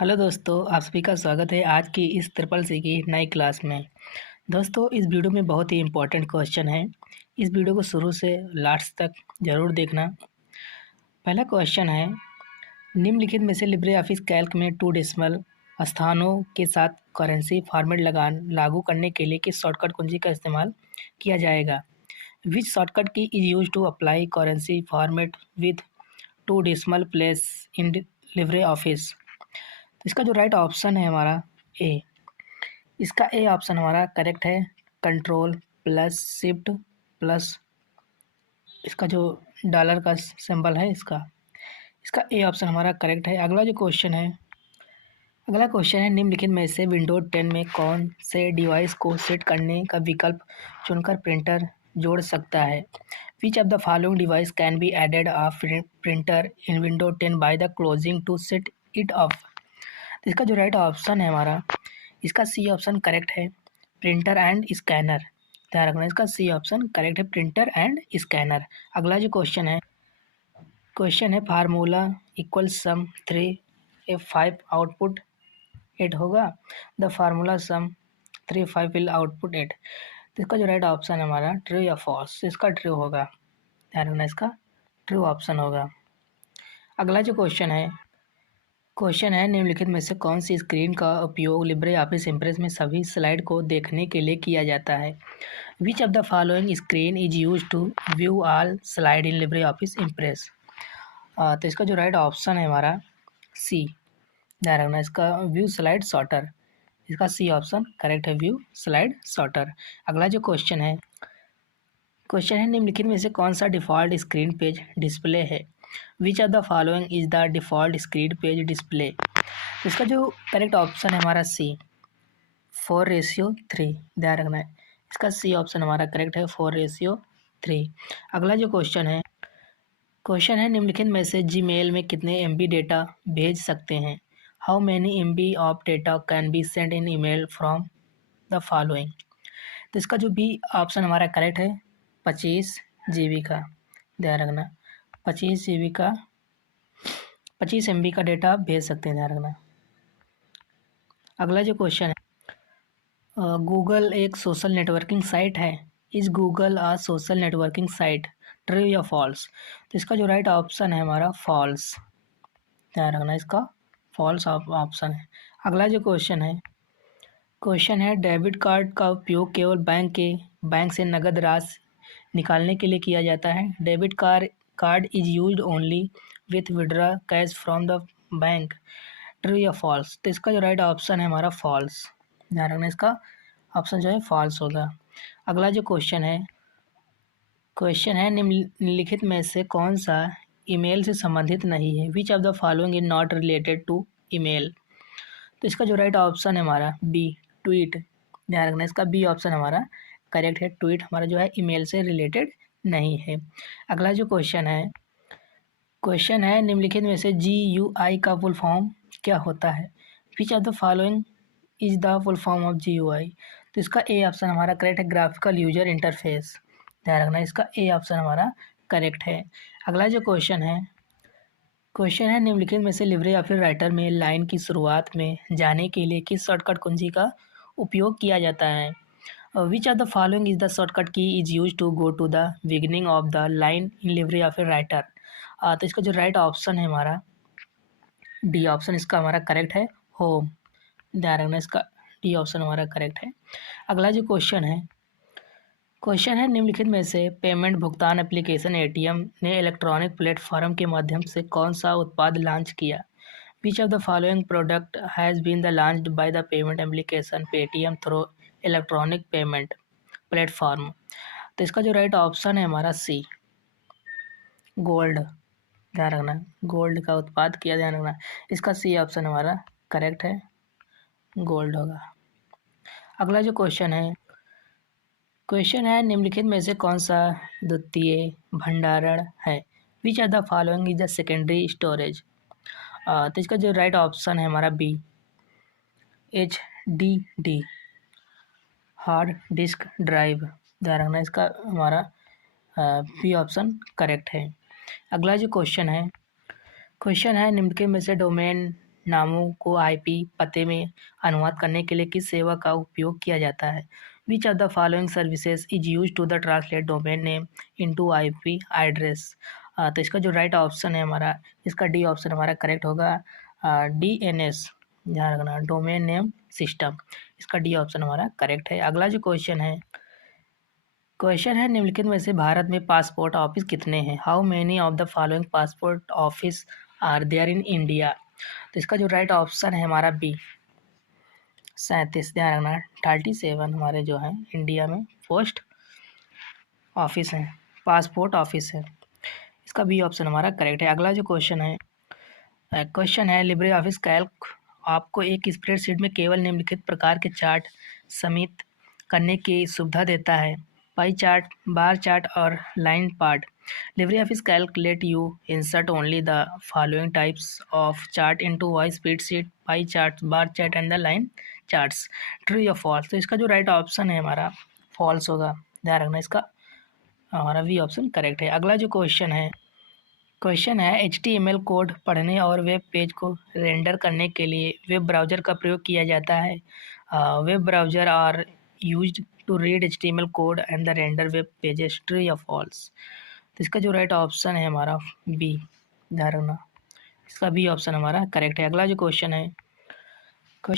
Hello दोस्तों, आप सभी का स्वागत है आज की इस ट्रिपल सी की नई क्लास में। दोस्तों, इस वीडियो में बहुत ही इम्पोर्टेंट क्वेश्चन है। इस वीडियो को शुरू से लास्ट तक ज़रूर देखना। पहला क्वेश्चन है, निम्नलिखित में से लिब्रे ऑफिस कैल्क में 2 डेसिमल स्थानों के साथ करेंसी फॉर्मेट लागू करने के लिए किस शॉर्टकट कुंजी का इस्तेमाल किया जाएगा? Which shortcut key is use to apply currency format with 2 decimal place in Libre Office? तो इसका जो राइट ऑप्शन है हमारा ए। इसका ए ऑप्शन हमारा करेक्ट है। कंट्रोल प्लस शिफ्ट प्लस इसका जो डॉलर का सिंबल है इसका इसका ए ऑप्शन हमारा करेक्ट है। अगला क्वेश्चन है, निम्नलिखित में से विंडोज 10 में कौन से डिवाइस को सेट करने का विकल्प चुनकर प्रिंटर जोड़ सकता है? Which of the following device can be added a printer in Windows 10 by the closing to set it off? तो इसका जो राइट ऑप्शन है हमारा, इसका सी ऑप्शन करेक्ट है, प्रिंटर एंड स्कैनर। ध्यान रखना, इसका सी ऑप्शन करेक्ट है, प्रिंटर एंड स्कैनर। अगला जो क्वेश्चन है फार्मूला इक्वल सम 3 5 आउटपुट 8 होगा। The formula sum 3 5 will output 8। तो इसका जो राइट ऑप्शन है हमारा ट्रू या फॉल्स, इसका ट्रू होगा। ध्यान रखना, इसका ट्रू ऑप्शन होगा। अगला जो क्वेश्चन है, निम्नलिखित में से कौन सी स्क्रीन का उपयोग लिब्रे ऑफिस इम्प्रेस में सभी स्लाइड को देखने के लिए किया जाता है? Which of the following screen is use to view all slide in Libre Office Impress? तो इसका जो राइट ऑप्शन है हमारा सी। ध्यान रखना, इसका व्यू स्लाइड सॉर्टर। इसका सी ऑप्शन करेक्ट है, व्यू स्लाइड सॉर्टर। अगला जो क्वेश्चन है, निम्नलिखित में से कौन सा डिफ़ॉल्ट स्क्रीन पेज डिस्प्ले है? Which of the following is the default screen page display? इसका जो करेक्ट ऑप्शन है हमारा सी, 4:3। ध्यान रखना है, इसका सी ऑप्शन हमारा करेक्ट है, 4:3। अगला जो क्वेश्चन है, निम्नलिखित में से जीमेल में कितने MB डेटा भेज सकते हैं? How many MB of data can be send in email from the following? तो इसका जो बी ऑप्शन हमारा करेक्ट है, 25 GB का। ध्यान रखना, 25 MB का डेटा भेज सकते हैं। ध्यान रखना। अगला जो क्वेश्चन है, गूगल एक सोशल नेटवर्किंग साइट है। Is Google a social networking site? True या फॉल्स? तो इसका जो राइट ऑप्शन है हमारा फॉल्स। ध्यान रखना, इसका फॉल्स ऑप्शन है। अगला जो क्वेश्चन है, डेबिट कार्ड का उपयोग केवल बैंक से नगद राशि निकालने के लिए किया जाता है। Debit card is used only with withdraw cash from the bank. True या फॉल्स? तो इसका जो राइट ऑप्शन है हमारा फॉल्स। ध्यान रखना, इसका ऑप्शन जो है फॉल्स होगा। अगला जो क्वेश्चन है, निम्नलिखित में से कौन सा ईमेल से संबंधित नहीं है? Which of the following is not related to email? तो इसका जो राइट ऑप्शन है हमारा बी, ट्वीट। ध्यान रखना, इसका बी ऑप्शन हमारा करेक्ट है, ट्वीट हमारा जो है ईमेल से रिलेटेड नहीं है। अगला जो क्वेश्चन है, निम्नलिखित में से GUI का फुल फॉर्म क्या होता है? Which of the following is the full form of GUI? तो इसका ए ऑप्शन हमारा करेक्ट है, ग्राफिकल यूजर इंटरफेस। ध्यान रखना, इसका ए ऑप्शन हमारा करेक्ट है। अगला जो क्वेश्चन है, निम्नलिखित में से लिब्रे ऑफिस राइटर में लाइन की शुरुआत में जाने के लिए किस शॉर्टकट कुंजी का उपयोग किया जाता है? Which of the following is the shortcut key is use to go to the beginning of the line in Libre Office Writer? तो इसका जो राइट ऑप्शन है हमारा डी ऑप्शन, इसका हमारा करेक्ट है, होम। ध्यान रखना, इसका डी ऑप्शन हमारा करेक्ट है। अगला जो क्वेश्चन है, निम्नलिखित में से पेमेंट भुगतान एप्लीकेशन ATM ने इलेक्ट्रॉनिक प्लेटफॉर्म के माध्यम से कौन सा उत्पाद लॉन्च किया? Which of the following product has been the launched by the payment application Paytm through electronic payment platform? तो इसका जो राइट ऑप्शन है हमारा सी, गोल्ड। ध्यान रखना, गोल्ड का उत्पाद किया। ध्यान रखना, इसका सी ऑप्शन हमारा करेक्ट है, गोल्ड होगा। अगला जो क्वेश्चन है, निम्नलिखित में से कौन सा द्वितीय भंडारण है? Which of the following is the secondary storage? तो इसका जो राइट ऑप्शन है हमारा B, HDD, hard disk drive. ध्यान रखना, इसका हमारा बी ऑप्शन करेक्ट है। अगला जो क्वेश्चन है, निम्नलिखित में से डोमेन नामों को आईपी पते में अनुवाद करने के लिए किस सेवा का उपयोग किया जाता है? Which of the following services is use to the translate domain name into IP address? तो इसका जो राइट ऑप्शन है हमारा, इसका डी ऑप्शन हमारा करेक्ट होगा। डीएनएस, ध्यान रखना, डोमेन नेम सिस्टम, इसका डी ऑप्शन हमारा करेक्ट है। अगला जो क्वेश्चन है निम्नलिखित में से भारत में पासपोर्ट ऑफिस कितने हैं? How many of the following passport office are there in India? तो इसका जो राइट ऑप्शन है हमारा बी, 37, ध्यान रखना, 37 हमारे जो है इंडिया में पोस्ट ऑफिस हैं, पासपोर्ट ऑफिस है, इसका बी ऑप्शन हमारा करेक्ट है। अगला जो क्वेश्चन है लिब्रे ऑफिस कैल्क आपको एक स्प्रेडशीट में केवल निम्नलिखित प्रकार के चार्ट समित करने की सुविधा देता है? पाई चार्ट, बार चार्ट और line part. Libre Office Calc let you insert only the following types of chart into why spreadsheet: pie chart, bar chart and the line charts. True या false? तो इसका जो right option है हमारा false होगा, ध्यान रखना, इसका हमारा वी ऑप्शन करेक्ट है। अगला जो क्वेश्चन है HTML कोड पढ़ने और वेब पेज को रेंडर करने के लिए वेब ब्राउज़र का प्रयोग किया जाता है? Web browser are used to read HTML code and the render web pages. True या फॉल्स? तो इसका जो राइट ऑप्शन है हमारा बी, ध्यान रखना, इसका बी ऑप्शन हमारा करेक्ट है। अगला जो क्वेश्चन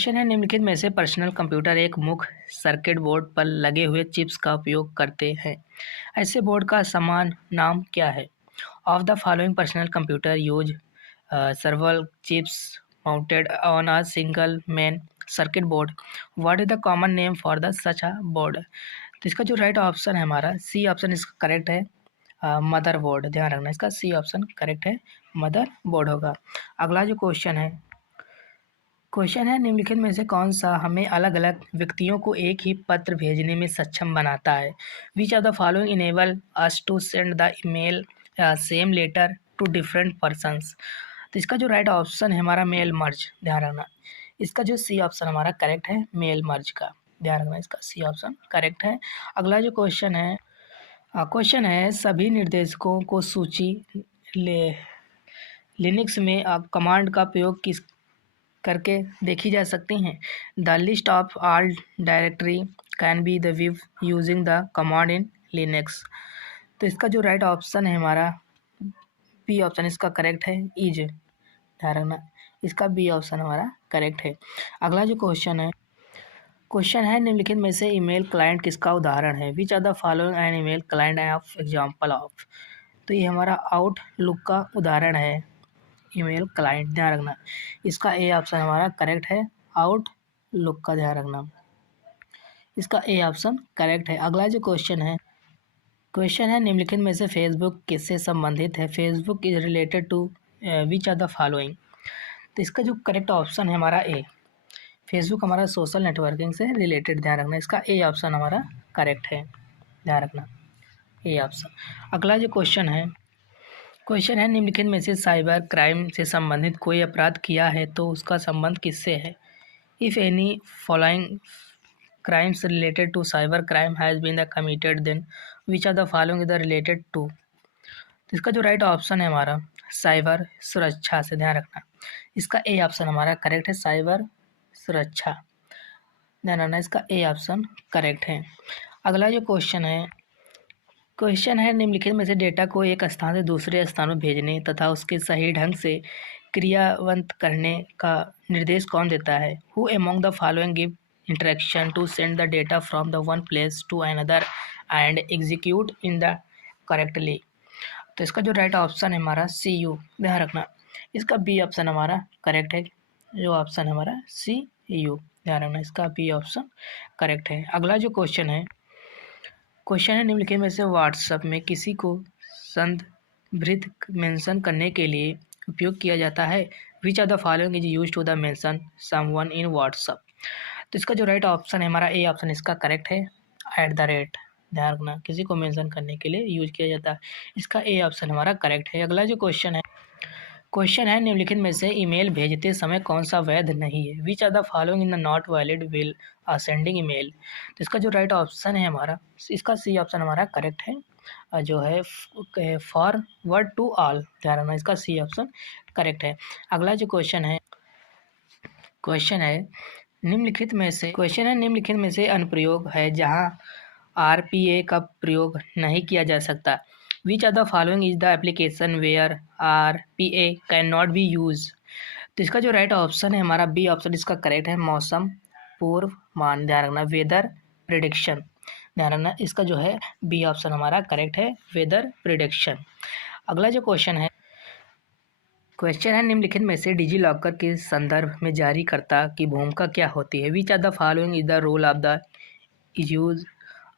है निम्नलिखित में से पर्सनल कंप्यूटर एक मुख्य सर्किट बोर्ड पर लगे हुए चिप्स का उपयोग करते हैं? ऐसे बोर्ड का समान नाम क्या है? Of the following personal computer use several chips mounted on a single main circuit board. What is the common name for the such a board? तो इसका जो राइट ऑप्शन है हमारा सी ऑप्शन इसका करेक्ट है, मदर बोर्ड, ध्यान रखना, इसका सी ऑप्शन करेक्ट है, मदर बोर्ड होगा। अगला जो क्वेश्चन है निम्नलिखित में से कौन सा हमें अलग अलग व्यक्तियों को एक ही पत्र भेजने में सक्षम बनाता है? Which of the following enable us to send the email same letter to different persons? तो इसका जो राइट ऑप्शन है हमारा मेल मर्ज, ध्यान रखना, इसका जो सी ऑप्शन हमारा करेक्ट है, मेल मर्ज का, ध्यान रखना, इसका सी ऑप्शन करेक्ट है। अगला जो क्वेश्चन है सभी निर्देशकों को सूची लिनक्स में आप कमांड का प्रयोग किस करके देखी जा सकती हैं? The list of all directory can be the view using the command in Linux. तो इसका जो राइट ऑप्शन है हमारा बी ऑप्शन इसका करेक्ट है, इज, ध्यान रखना, इसका बी ऑप्शन हमारा करेक्ट है। अगला जो क्वेश्चन है निम्नलिखित में से ईमेल क्लाइंट किसका उदाहरण है? Which are the following an email client of example of? तो ये हमारा आउटलुक का उदाहरण है, ईमेल क्लाइंट, ध्यान रखना, इसका ए ऑप्शन हमारा करेक्ट है, आउटलुक का, ध्यान रखना, इसका ए ऑप्शन करेक्ट है। अगला जो क्वेश्चन है निम्नलिखित में से फेसबुक किससे संबंधित है? Facebook is related to which are the following? तो इसका जो करेक्ट ऑप्शन है हमारा ए, फेसबुक हमारा सोशल नेटवर्किंग से रिलेटेड, ध्यान रखना, इसका ए ऑप्शन हमारा करेक्ट है, ध्यान रखना, ए ऑप्शन। अगला जो क्वेश्चन है निम्नलिखित में से साइबर क्राइम से संबंधित कोई अपराध किया है तो उसका संबंध किससे है? If any following crimes related to cyber crime has been the committed then which are the following is the related to? तो इसका जो राइट ऑप्शन है हमारा साइबर सुरक्षा से, ध्यान रखना, इसका ए ऑप्शन हमारा करेक्ट है, साइबर सुरक्षा, ध्यान रखना, इसका ए ऑप्शन करेक्ट है। अगला जो क्वेश्चन है निम्नलिखित में से डेटा को एक स्थान से दूसरे स्थान में भेजने तथा उसके सही ढंग से क्रियान्वित करने का निर्देश कौन देता है? Who among the following give instruction to send the data from the one place to another and execute in the correctly? तो इसका जो राइट ऑप्शन है हमारा सी यू, ध्यान रखना, इसका बी ऑप्शन हमारा करेक्ट है, जो ऑप्शन है हमारा सी यू, ध्यान रखना, इसका बी ऑप्शन करेक्ट है। अगला जो क्वेश्चन है निम्नलिखित में से व्हाट्सएप में किसी को संदर्भित मेंशन करने के लिए उपयोग किया जाता है? Which are the following is use to the mention someone in WhatsApp? तो इसका जो राइट ऑप्शन है हमारा ए ऑप्शन इसका करेक्ट है, @ ध्यान रखना, किसी को मेंशन करने के लिए यूज किया जाता है, इसका ए ऑप्शन हमारा करेक्ट है। अगला जो क्वेश्चन है निम्नलिखित में से ईमेल भेजते समय कौन सा वैध नहीं है? Which are the following in the not valid will sending email? तो इसका जो राइट ऑप्शन है हमारा, इसका सी ऑप्शन हमारा करेक्ट है, जो है फॉरवर्ड टू ऑल, ध्यान रखना, इसका सी ऑप्शन करेक्ट है। अगला जो क्वेश्चन निम्नलिखित में से अनुप्रयोग है जहां RPA का प्रयोग नहीं किया जा सकता। Which are the following is the application where RPA can not be use. तो इसका जो राइट ऑप्शन है हमारा बी ऑप्शन इसका करेक्ट है, मौसम पूर्वानुमान। ध्यान रखना, वेदर प्रिडिक्शन। ध्यान रखना, इसका जो है बी ऑप्शन हमारा करेक्ट है, वेदर प्रिडिक्शन। अगला जो क्वेश्चन है निम्नलिखित में से डिजी लॉकर के संदर्भ में जारीकर्ता की भूमिका क्या होती है। Which are the following is the role of the use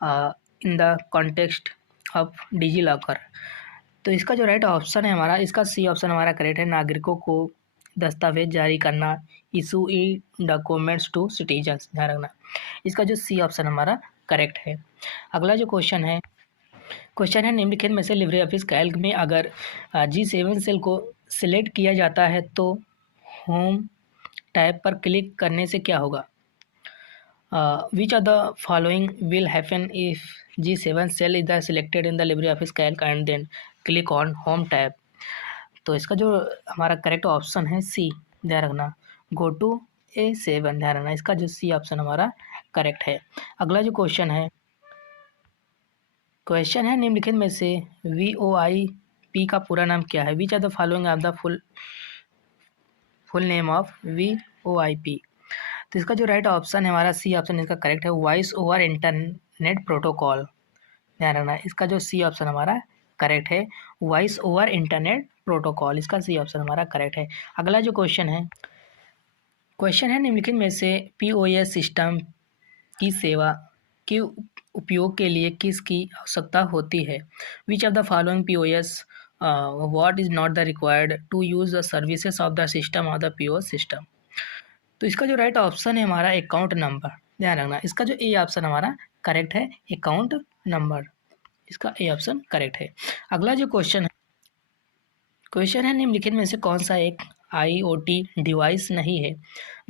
in the context of Digi Locker. तो इसका जो राइट ऑप्शन है हमारा, इसका सी ऑप्शन हमारा करेक्ट है, नागरिकों को दस्तावेज जारी करना, issue e documents to citizens. ध्यान रखना, इसका जो सी ऑप्शन हमारा करेक्ट है। अगला जो क्वेश्चन है निम्नलिखित में से लिब्रे ऑफिस कैल्क में अगर G7 सेल को सिलेक्ट किया जाता है तो होम टैब पर क्लिक करने से क्या होगा। Which are the following will happen if G7 cell is the selected in the Libre Office Calc and then click on home tab. तो इसका जो हमारा करेक्ट ऑप्शन है सी। ध्यान रखना, गो टू A7। ध्यान रखना, इसका जो सी ऑप्शन हमारा करेक्ट है। अगला जो क्वेश्चन है निम्नलिखित में से VoIP का पूरा नाम क्या है। Which are the following of the full name of VoIP। तो इसका जो राइट ऑप्शन है हमारा सी ऑप्शन इसका करेक्ट है, वॉइस ओवर इंटरनेट प्रोटोकॉल। ध्यान रखना, इसका जो सी ऑप्शन हमारा करेक्ट है, वॉइस ओवर इंटरनेट प्रोटोकॉल। इसका सी ऑप्शन हमारा करेक्ट है। अगला जो क्वेश्चन है निम्नलिखित में से POS सिस्टम की सेवा के उपयोग के लिए किसकी आवश्यकता होती है। Which of the following POS what is not the required to use the services of the system of the POS system. तो इसका जो राइट ऑप्शन है हमारा अकाउंट नंबर। ध्यान रखना, इसका जो ए ऑप्शन हमारा करेक्ट है, अकाउंट नंबर। इसका ए ऑप्शन करेक्ट है। अगला जो क्वेश्चन है निम्नलिखित में से कौन सा एक IoT डिवाइस नहीं है।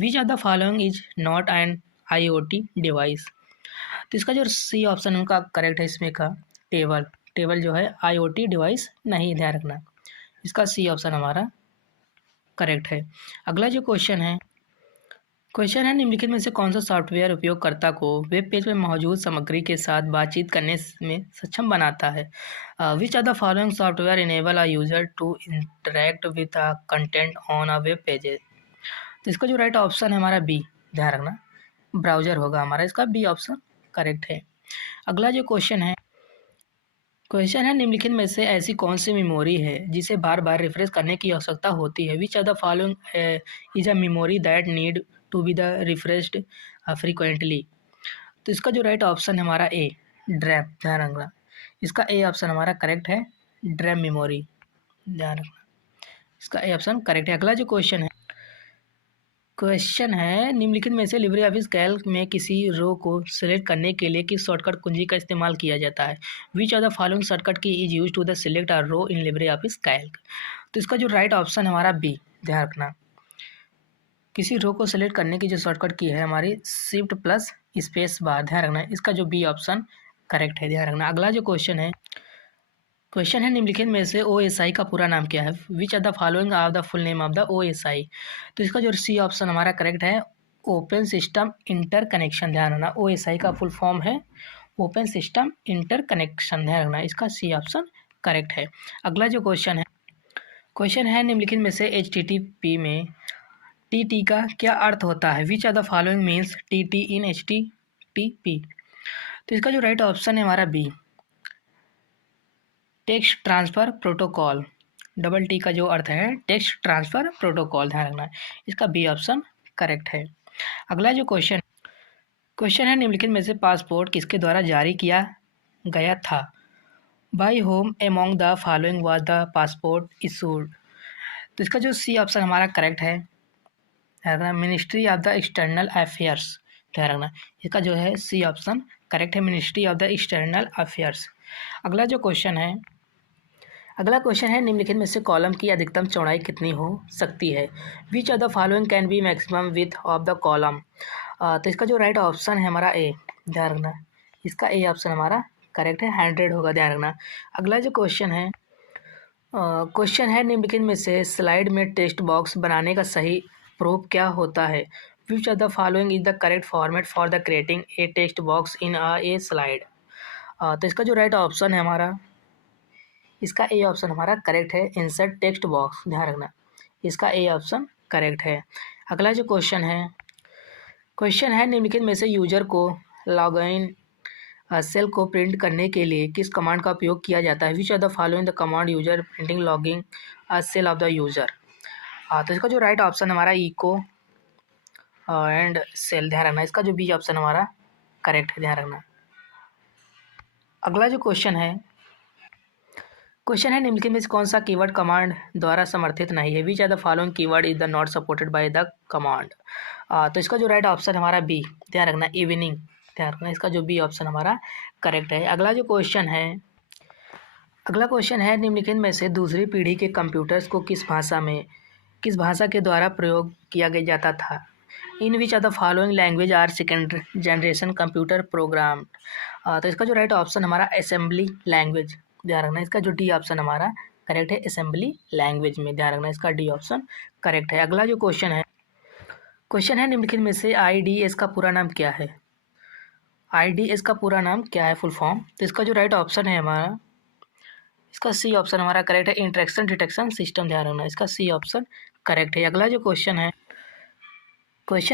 Which are the following is not an IoT device. तो इसका जो सी ऑप्शन उनका करेक्ट है, इसमें का टेबल जो है IoT डिवाइस नहीं। ध्यान रखना, इसका सी ऑप्शन हमारा करेक्ट है। अगला जो क्वेश्चन है निम्नलिखित में से कौन सा सॉफ्टवेयर उपयोगकर्ता को वेब पेज में मौजूद सामग्री के साथ बातचीत करने में सक्षम बनाता है। Which are the following software enable a user to interact with a content on a web pages. तो इसका जो राइट ऑप्शन है हमारा बी। ध्यान रखना, ब्राउजर होगा हमारा, इसका बी ऑप्शन करेक्ट है। अगला जो क्वेश्चन है निम्नलिखित में से ऐसी कौन सी मेमोरी है जिसे बार बार रिफ्रेश करने की आवश्यकता होती है। Which are the following is a memory that need to be the refreshed frequently. तो इसका जो राइट ऑप्शन है हमारा ए, ड्रैम। ध्यान रखना, इसका ए ऑप्शन हमारा करेक्ट है, ड्रैम मेमोरी। ध्यान रखना, इसका ए ऑप्शन करेक्ट है। अगला जो क्वेश्चन है निम्नलिखित में से लिब्रे ऑफिस कैल्क में किसी रो को सिलेक्ट करने के लिए किस शॉर्टकट कुंजी का इस्तेमाल किया जाता है। Which are the following shortcut key is use to the select a row in Libre Office Calc. तो इसका जो राइट ऑप्शन हमारा बी। ध्यान रखना, किसी रो को सिलेक्ट करने की जो शॉर्टकट की है हमारी शिफ्ट प्लस स्पेस बार। ध्यान रखना, इसका जो बी ऑप्शन करेक्ट है। ध्यान रखना, अगला जो क्वेश्चन है निम्नलिखित में से OSI का पूरा नाम क्या है। Which are the following of the full name of the OSI। तो इसका जो सी ऑप्शन हमारा करेक्ट है, ओपन सिस्टम इंटर कनेक्शन। ध्यान रखना, OSI का फुल फॉर्म है ओपन सिस्टम इंटर कनेक्शन। ध्यान रखना, इसका सी ऑप्शन करेक्ट है। अगला जो क्वेश्चन है निम्नलिखित में से HTTP में TT का क्या अर्थ होता है। Which are the following means TT in HTTP। तो इसका जो राइट ऑप्शन है हमारा B, text transfer protocol. Double T का जो अर्थ है टेक्स्ट ट्रांसफ़र प्रोटोकॉल। ध्यान रखना, इसका बी ऑप्शन करेक्ट है। अगला जो क्वेश्चन है निम्नलिखित में से पासपोर्ट किसके द्वारा जारी किया गया था। By whom among the following was the passport issued. तो इसका जो सी ऑप्शन हमारा करेक्ट है, ध्यान रखना, ministry of the external affairs. ध्यान रखना, इसका जो है सी ऑप्शन करेक्ट है, ministry of the external affairs. अगला क्वेश्चन है निम्नलिखित में से कॉलम की अधिकतम चौड़ाई कितनी हो सकती है। Which of the following can be maximum width of the column. तो इसका जो राइट ऑप्शन है हमारा ए। ध्यान रखना, इसका ए ऑप्शन हमारा करेक्ट है, 100 होगा। ध्यान रखना, अगला जो क्वेश्चन है निम्नलिखित में से स्लाइड में टेक्स्ट बॉक्स बनाने का सही प्रोब क्या होता है? Which of the following is the correct format for the creating a text box in A slide? तो इसका जो राइट ऑप्शन है हमारा, इसका ए ऑप्शन हमारा करेक्ट है, इंसर्ट टेक्स्ट बॉक्स। ध्यान रखना, इसका ए ऑप्शन करेक्ट है। अगला जो क्वेश्चन है निम्नलिखित में से यूजर को लॉगिन सेल को प्रिंट करने के लिए किस कमांड का उपयोग किया जाता है? Which are the following the command user printing logging shell of the user? तो इसका जो राइट ऑप्शन हमारा इको एंड सेल। ध्यान रखना, इसका जो बी ऑप्शन हमारा करेक्ट है। ध्यान रखना। अगला जो क्वेश्चन है निम्नलिखित में से कौन सा कीवर्ड कमांड द्वारा समर्थित नहीं है? Which are the following keyword is the not supported by the command? तो इसका जो राइट ऑप्शन हमारा बी। ध्यान रखना, इवनिंग। ध्यान रखना, इसका जो बी ऑप्शन हमारा करेक्ट है। अगला क्वेश्चन है निम्नलिखित में से दूसरी पीढ़ी के कंप्यूटर्स को किस भाषा के द्वारा प्रयोग किया जाता था? In which are the following language are second generation computer program? तो इसका जो राइट ऑप्शन हमारा असेंबली लैंग्वेज। ध्यान रखना, इसका जो डी ऑप्शन हमारा करेक्ट है, असेंबली लैंग्वेज में। ध्यान रखना, इसका डी ऑप्शन करेक्ट है। अगला जो क्वेश्चन है निम्नलिखित में से IDS का पूरा नाम क्या है? IDS का पूरा नाम क्या है, फुल फॉर्म? तो इसका जो राइट ऑप्शन है हमारा, इसका सी ऑप्शन हमारा करेक्ट है, इंटरेक्शन डिटेक्शन सिस्टम। ध्यान रखना, इसका सी ऑप्शन करेक्ट है। अगला जो क्वेश्चन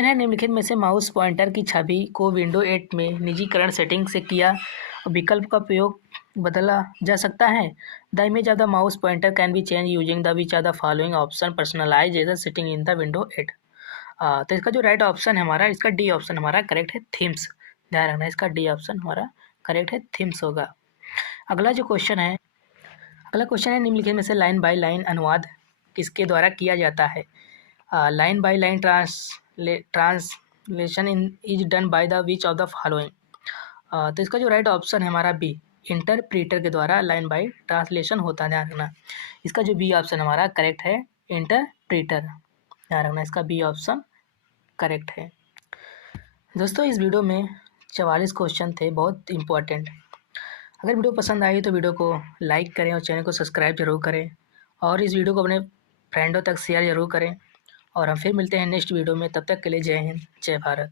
है निम्नलिखित में से माउस पॉइंटर की छवि को विंडो 8 में निजीकरण सेटिंग से किया विकल्प का उपयोग बदला जा सकता है? The image of the mouse pointer can be change using the which are the following option personalization setting in the window 8? तो इसका जो राइट ऑप्शन है हमारा, इसका डी ऑप्शन हमारा करेक्ट है, थीम्स। ध्यान रखना, इसका डी ऑप्शन हमारा करेक्ट है, थीम्स होगा। अगला क्वेश्चन है निम्नलिखित में से लाइन बाय लाइन अनुवाद किसके द्वारा किया जाता है? Line by line translation is done by the which of the following? तो इसका जो राइट ऑप्शन है हमारा बी, इंटरप्रीटर के द्वारा लाइन बाय ट्रांसलेशन होता है। ध्यान रखना, इसका जो बी ऑप्शन हमारा करेक्ट है, इंटरप्रीटर। ध्यान रखना, इसका बी ऑप्शन करेक्ट है। दोस्तों, इस वीडियो में 44 क्वेश्चन थे, बहुत इंपॉर्टेंट। अगर वीडियो पसंद आई तो वीडियो को लाइक करें और चैनल को सब्सक्राइब जरूर करें, और इस वीडियो को अपने फ्रेंडों तक शेयर जरूर करें। और हम फिर मिलते हैं नेक्स्ट वीडियो में। तब तक के लिए जय हिंद, जय भारत।